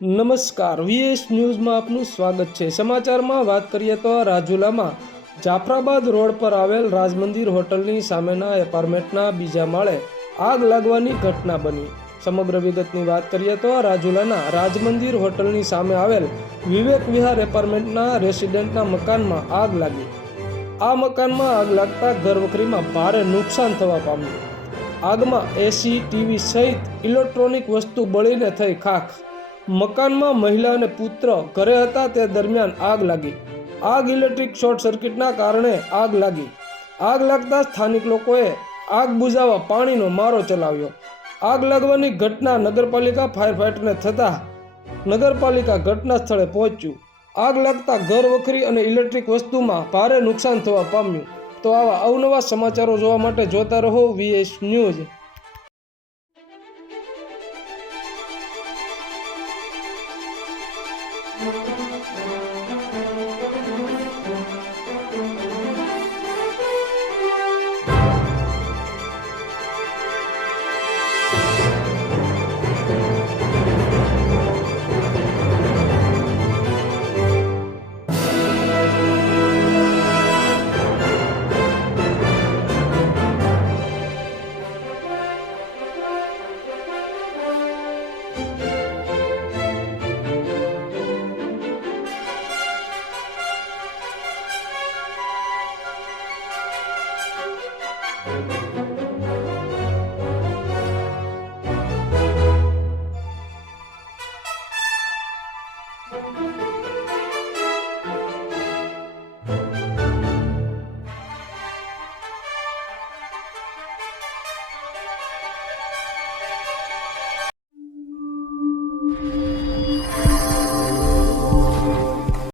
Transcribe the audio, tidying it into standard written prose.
નમસ્કાર, વીએસ ન્યૂઝમાં આપનું સ્વાગત છે। સમાચારમાં વાત કરીએ તો રાજુલામાં જાફરાબાદ રોડ પર આવેલ રાજમંદિર હોટલની સામેના એપાર્ટમેન્ટના બીજા માળે આગ લાગવાની ઘટના બની। સમગ્ર વિગતની વાત કરીએ તો રાજુલાના રાજમંદિર હોટલની સામે આવેલ વિવેક વિહાર એપાર્ટમેન્ટના રેસિડેન્ટના મકાનમાં આગ લાગી। આ મકાનમાં આગ લાગતા ઘરવખરીમાં ભારે નુકસાન થવા પામ્યું। આગમાં એસી, ટીવી સહિત ઇલેક્ટ્રોનિક વસ્તુ બળીને થઈ ખાખ। મકાનમાં મહિલા અને પુત્ર ઘરે હતા તે દરમિયાન આગ લાગી। આગ ઇલેક્ટ્રિક શોર્ટ સર્કિટના કારણે આગ લાગી। આગ લાગતા સ્થાનિક લોકોએ આગ બુઝાવવા પાણીનો મારો ચલાવ્યો। આગ લાગવાની ઘટના નગરપાલિકા ફાયર ફાઇટરને થતાં નગરપાલિકા ઘટના સ્થળે પહોંચ્યું। આગ લાગતા ઘર વખરી અને ઇલેક્ટ્રિક વસ્તુમાં ભારે નુકસાન થવા પામ્યું। તો આવા અવનવા સમાચારો જોવા માટે જોતા રહો વીએસ ન્યૂઝ।